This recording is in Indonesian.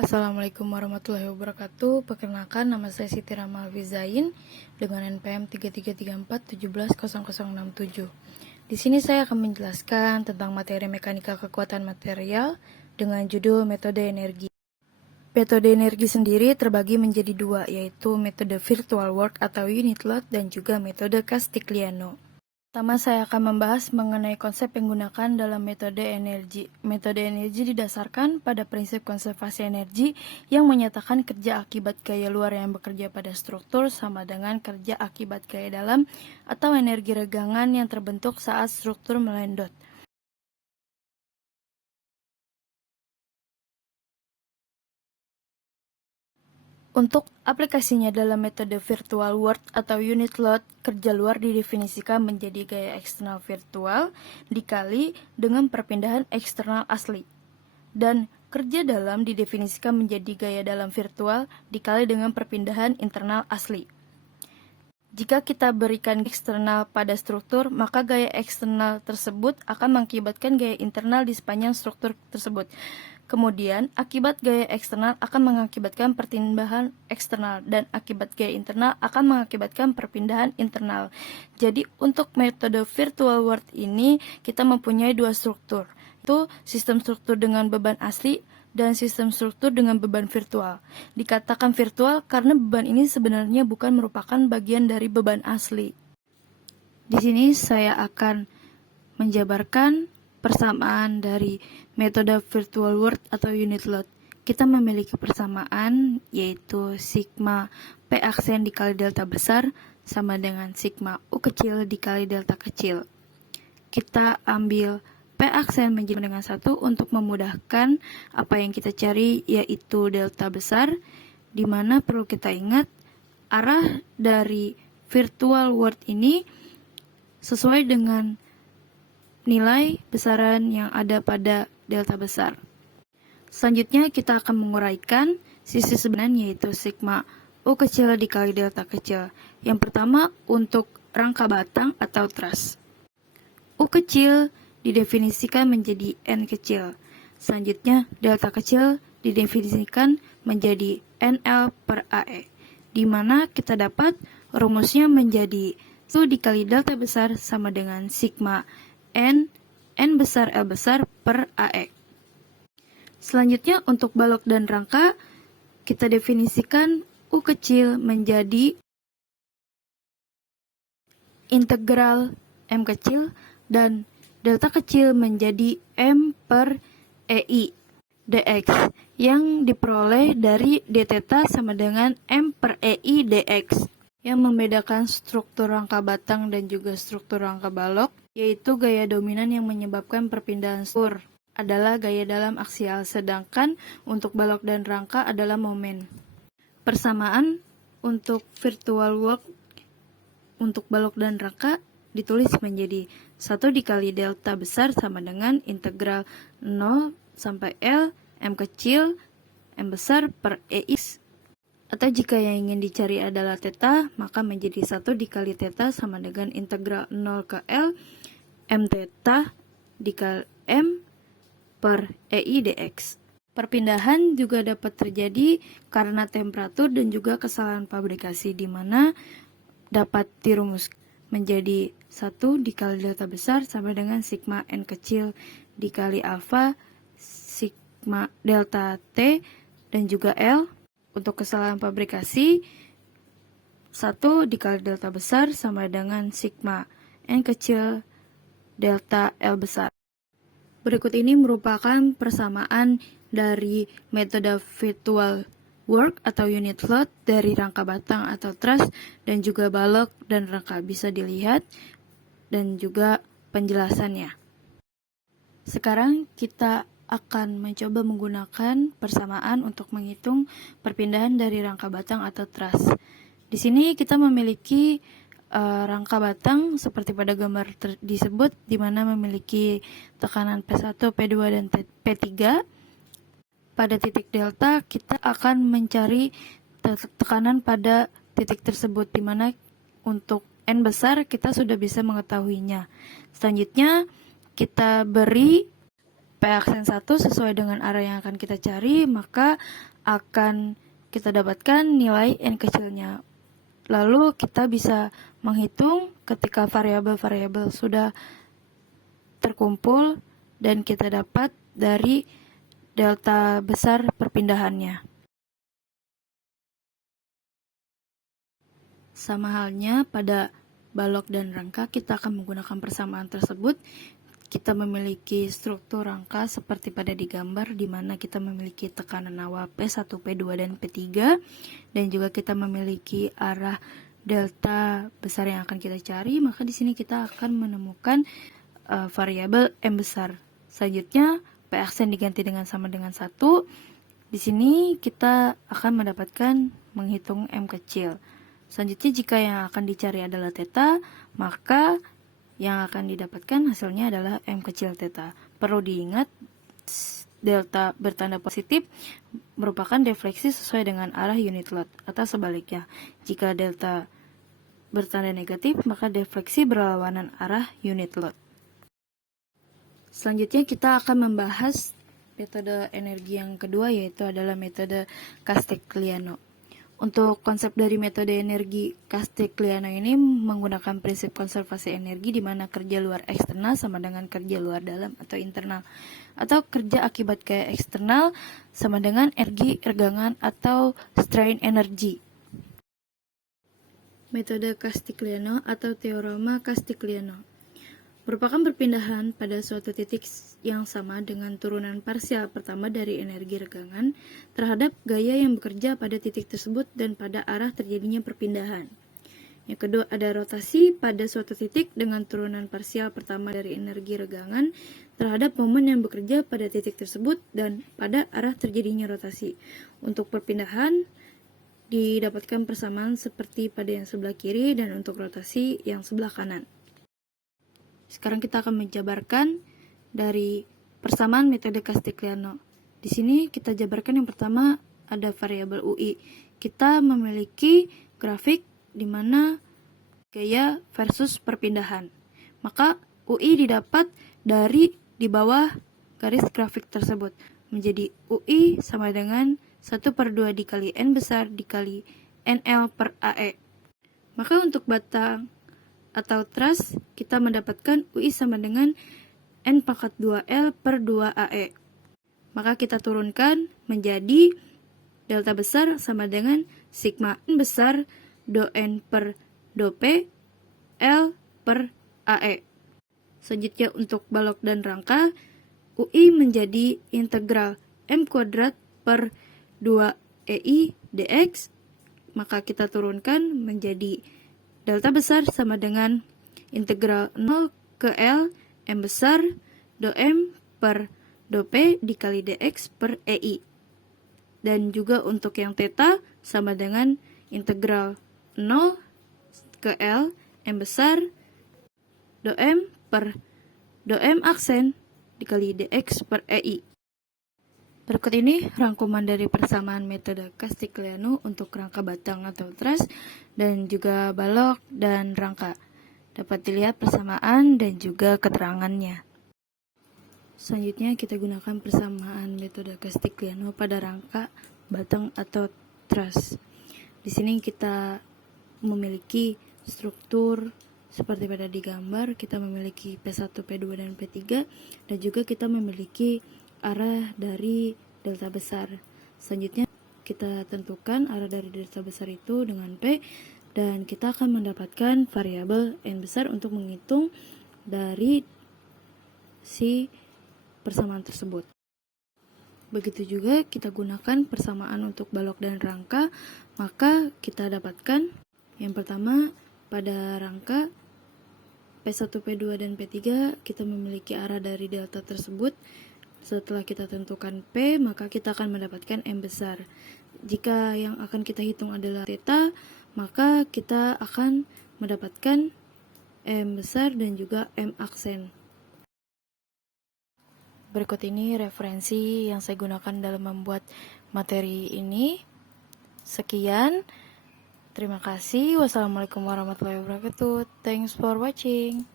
Assalamualaikum warahmatullahi wabarakatuh. Perkenalkan, nama saya Siti Rahma Alfizain dengan NPM 3334170067. Di sini saya akan menjelaskan tentang materi mekanika kekuatan material dengan judul metode energi. Metode energi sendiri terbagi menjadi dua, yaitu metode virtual work atau unit load dan juga metode Castigliano. Pertama, saya akan membahas mengenai konsep yang digunakan dalam metode energi. Metode energi didasarkan pada prinsip konservasi energi yang menyatakan kerja akibat gaya luar yang bekerja pada struktur sama dengan kerja akibat gaya dalam atau energi regangan yang terbentuk saat struktur melendot. Untuk aplikasinya dalam metode virtual work atau unit load, kerja luar didefinisikan menjadi gaya eksternal virtual dikali dengan perpindahan eksternal asli. Dan kerja dalam didefinisikan menjadi gaya dalam virtual dikali dengan perpindahan internal asli. Jika kita berikan eksternal pada struktur, maka gaya eksternal tersebut akan mengakibatkan gaya internal di sepanjang struktur tersebut. Kemudian, akibat gaya eksternal akan mengakibatkan perpindahan eksternal, dan akibat gaya internal akan mengakibatkan perpindahan internal. Jadi, untuk metode virtual world ini, kita mempunyai dua struktur, yaitu sistem struktur dengan beban asli dan sistem struktur dengan beban virtual. Dikatakan virtual karena beban ini sebenarnya bukan merupakan bagian dari beban asli. Di sini saya akan menjabarkan persamaan dari metode virtual work atau unit load. Kita memiliki persamaan yaitu sigma P aksen dikali delta besar sama dengan sigma U kecil dikali delta kecil. Kita ambil P aksen menjadi dengan 1 untuk memudahkan apa yang kita cari, yaitu delta besar, di mana perlu kita ingat arah dari virtual world ini sesuai dengan nilai besaran yang ada pada delta besar. Selanjutnya kita akan menguraikan sisi sebenarnya, yaitu sigma U kecil dikali delta kecil. Yang pertama untuk rangka batang atau truss. U kecil didefinisikan menjadi N kecil. Selanjutnya, delta kecil didefinisikan menjadi NL per AE, di mana kita dapat rumusnya menjadi 1 dikali delta besar sama dengan sigma N besar L besar per AE. Selanjutnya, untuk balok dan rangka, kita definisikan U kecil menjadi integral M kecil dan delta kecil menjadi M per EI dx yang diperoleh dari dθ sama dengan M per EI dx. Yang membedakan struktur rangka batang dan juga struktur rangka balok, yaitu gaya dominan yang menyebabkan perpindahan struktur adalah gaya dalam aksial, sedangkan untuk balok dan rangka adalah momen. Persamaan untuk virtual work untuk balok dan rangka ditulis menjadi 1 dikali delta besar sama dengan integral 0 sampai L M kecil M besar per EX. Atau jika yang ingin dicari adalah theta, maka menjadi 1 dikali theta sama dengan integral 0 ke L M theta dikali M per EI dx. Perpindahan juga dapat terjadi karena temperatur dan juga kesalahan fabrikasi, di mana dapat dirumuskan menjadi 1 dikali delta besar sama dengan sigma N kecil dikali alfa sigma delta T dan juga L. Untuk kesalahan fabrikasi, 1 dikali delta besar sama dengan sigma N kecil delta L besar. Berikut ini merupakan persamaan dari metode virtual work atau unit load dari rangka batang atau truss dan juga balok dan rangka, bisa dilihat dan juga penjelasannya. Sekarang kita akan mencoba menggunakan persamaan untuk menghitung perpindahan dari rangka batang atau truss. Di sini kita memiliki rangka batang seperti pada gambar disebut, di mana memiliki tekanan P1, P2, dan P3. Pada titik delta, kita akan mencari tekanan pada titik tersebut, di mana untuk N besar kita sudah bisa mengetahuinya. Selanjutnya, kita beri P aksen 1 sesuai dengan arah yang akan kita cari, maka akan kita dapatkan nilai N kecilnya. Lalu kita bisa menghitung ketika variabel-variabel sudah terkumpul dan kita dapat dari delta besar perpindahannya. Sama halnya pada balok dan rangka, kita akan menggunakan persamaan tersebut. Kita memiliki struktur rangka seperti pada digambar, di mana kita memiliki tekanan awal P1, P2, dan P3, dan juga kita memiliki arah delta besar yang akan kita cari. Maka di sini kita akan menemukan variabel M besar. Selanjutnya P aksen diganti dengan sama dengan 1. Di sini kita akan mendapatkan menghitung M kecil. Selanjutnya jika yang akan dicari adalah theta, maka yang akan didapatkan hasilnya adalah M kecil theta. Perlu diingat, delta bertanda positif merupakan defleksi sesuai dengan arah unit load, atau sebaliknya. Jika delta bertanda negatif, maka defleksi berlawanan arah unit load. Selanjutnya kita akan membahas metode energi yang kedua, yaitu adalah metode Castigliano. Untuk konsep dari metode energi Castigliano ini menggunakan prinsip konservasi energi, di mana kerja luar eksternal sama dengan kerja luar dalam atau internal, atau kerja akibat gaya eksternal sama dengan energi regangan atau strain energy. Metode Castigliano atau teorema Castigliano merupakan perpindahan pada suatu titik yang sama dengan turunan parsial pertama dari energi regangan terhadap gaya yang bekerja pada titik tersebut dan pada arah terjadinya perpindahan. Yang kedua, ada rotasi pada suatu titik dengan turunan parsial pertama dari energi regangan terhadap momen yang bekerja pada titik tersebut dan pada arah terjadinya rotasi. Untuk perpindahan didapatkan persamaan seperti pada yang sebelah kiri dan untuk rotasi yang sebelah kanan. Sekarang kita akan menjabarkan dari persamaan metode Castigliano. Di sini kita jabarkan yang pertama ada variabel UI. Kita memiliki grafik di mana gaya versus perpindahan. Maka UI didapat dari di bawah garis grafik tersebut. Menjadi UI sama dengan 1/2 dikali N besar dikali NL per AE. Maka untuk batang atau truss, kita mendapatkan UI sama dengan N pangkat 2L per 2AE. Maka kita turunkan menjadi delta besar sama dengan sigma N besar do N per do P L per AE. Selanjutnya untuk balok dan rangka, UI menjadi integral M kuadrat per 2EI dx. Maka kita turunkan menjadi delta besar sama dengan integral 0 ke L M besar do M per do P dikali dx per EI. Dan juga untuk yang theta sama dengan integral 0 ke L M besar do M per do M aksen dikali dx per EI. Berikut ini rangkuman dari persamaan metode Castigliano untuk rangka batang atau truss dan juga balok dan rangka. Dapat dilihat persamaan dan juga keterangannya. Selanjutnya kita gunakan persamaan metode Castigliano pada rangka batang atau truss. Di sini kita memiliki struktur seperti pada digambar, kita memiliki P1, P2, dan P3, dan juga kita memiliki arah dari delta besar. Selanjutnya kita tentukan arah dari delta besar itu dengan P, dan kita akan mendapatkan variabel N besar untuk menghitung dari si persamaan tersebut. Begitu juga kita gunakan persamaan untuk balok dan rangka, maka kita dapatkan yang pertama pada rangka P1, P2, dan P3 kita memiliki arah dari delta tersebut. Setelah kita tentukan P, maka kita akan mendapatkan M besar. Jika yang akan kita hitung adalah theta, maka kita akan mendapatkan M besar dan juga M aksen. Berikut ini referensi yang saya gunakan dalam membuat materi ini. Sekian. Terima kasih. Wassalamualaikum warahmatullahi wabarakatuh. Thanks for watching.